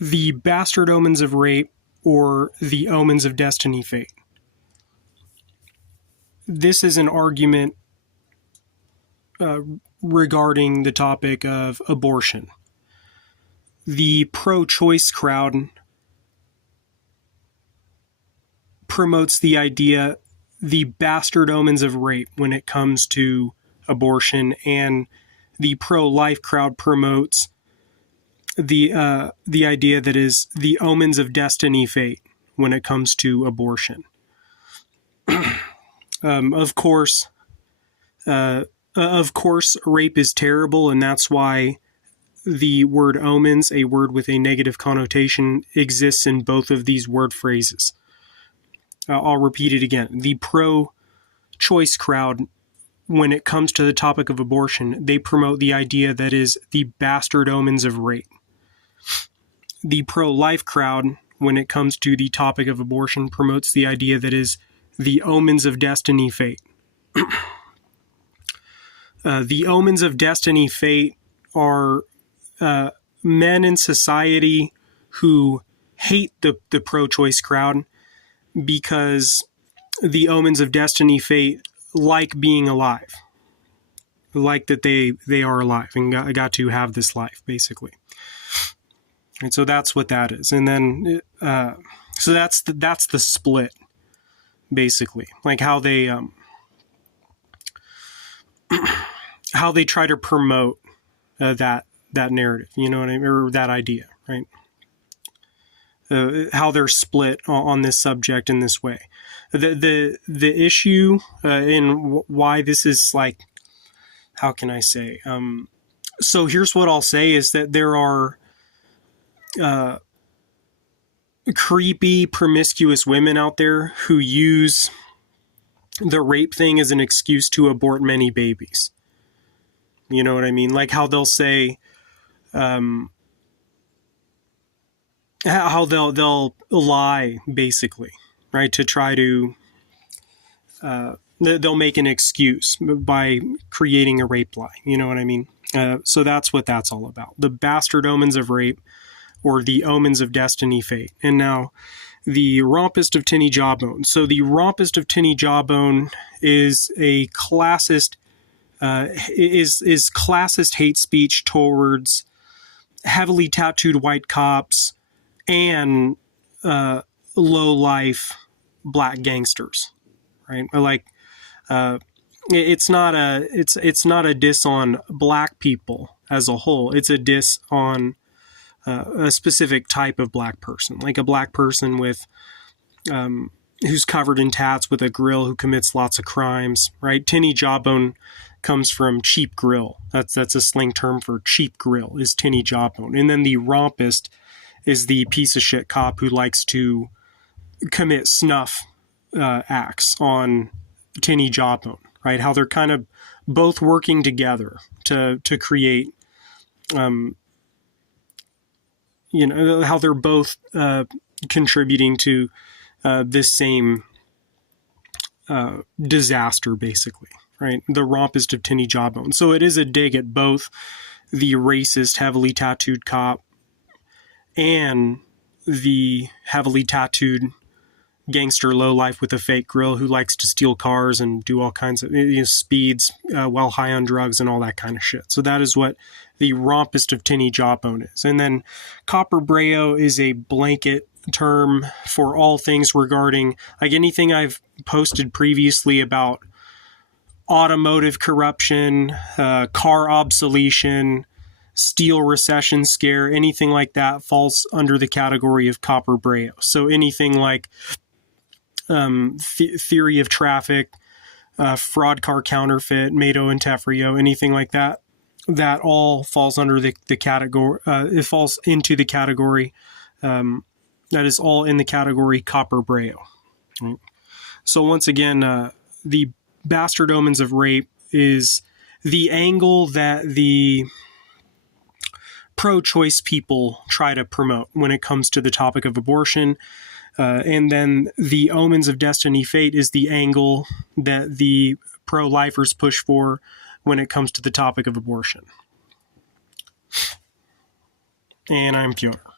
the bastard omens of rape or the omens of destiny fate. This is an argument regarding the topic of abortion. The pro-choice crowd promotes the idea, the bastard omens of rape when it comes to abortion, and the pro-life crowd promotes the idea that is the omens of destiny fate when it comes to abortion. Of course, rape is terrible, and that's why the word omens, a word with a negative connotation, exists in both of these word phrases. I'll repeat it again. The pro-choice crowd, when it comes to the topic of abortion, they promote the idea that is the bastard omens of rape. The pro-life crowd, when it comes to the topic of abortion, promotes the idea that is the omens of destiny fate. The omens of destiny fate are men in society who hate the pro-choice crowd because the omens of destiny fate like being alive, like that they are alive and got to have this life, basically. And so that's what that is. And then so that's the split, basically, like how they try to promote that narrative, you know what I mean, or that idea, right? How they're split on this subject in this way. The issue in why this is like, how can I say? So here's what I'll say is that there are creepy, promiscuous women out there who use the rape thing as an excuse to abort many babies. You know what I mean? Like how they'll say, how they'll lie, basically, right? To try to, they'll make an excuse by creating a rape lie. You know what I mean? So that's what that's all about. The bastard omens of rape or the omens of destiny fate. And now the Rompist of Tinny Jawbone. So the Rompist of Tinny Jawbone is a classist, is classist hate speech towards heavily tattooed white cops and low-life black gangsters, right? Like, it's not a diss on black people as a whole. It's a diss on a specific type of black person, like a black person with who's covered in tats with a grill who commits lots of crimes, right? Tinny Jawbone comes from cheap grill. That's a slang term for cheap grill, is Tinny Jawbone. And then the Rompist is the piece of shit cop who likes to commit snuff acts on Tinny Jawbone, right? How they're kind of both working together to create, you know, how they're both contributing to this same disaster, basically, right? The Rompist of Tinny Jawbone. So it is a dig at both the racist, heavily tattooed cop and the heavily tattooed gangster lowlife with a fake grill who likes to steal cars and do all kinds of speeds while high on drugs and all that kind of shit. So that is what the Rompist of Tinny Jawbone is. And then Copper Breo is a blanket term for all things regarding, like, anything I've posted previously about automotive corruption, car obsolescence, steel recession scare, anything like that falls under the category of Copper Breo. So anything like theory of traffic, fraud car counterfeit, Mato and Tefrio, anything like that, that all falls under the category, it falls into the category, that is all in the category Copper Breo. Right? So once again, the bastard omens of rape is the angle that the pro-choice people try to promote when it comes to the topic of abortion. And then the omens of destiny fate is the angle that the pro-lifers push for when it comes to the topic of abortion. And I'm Piotr.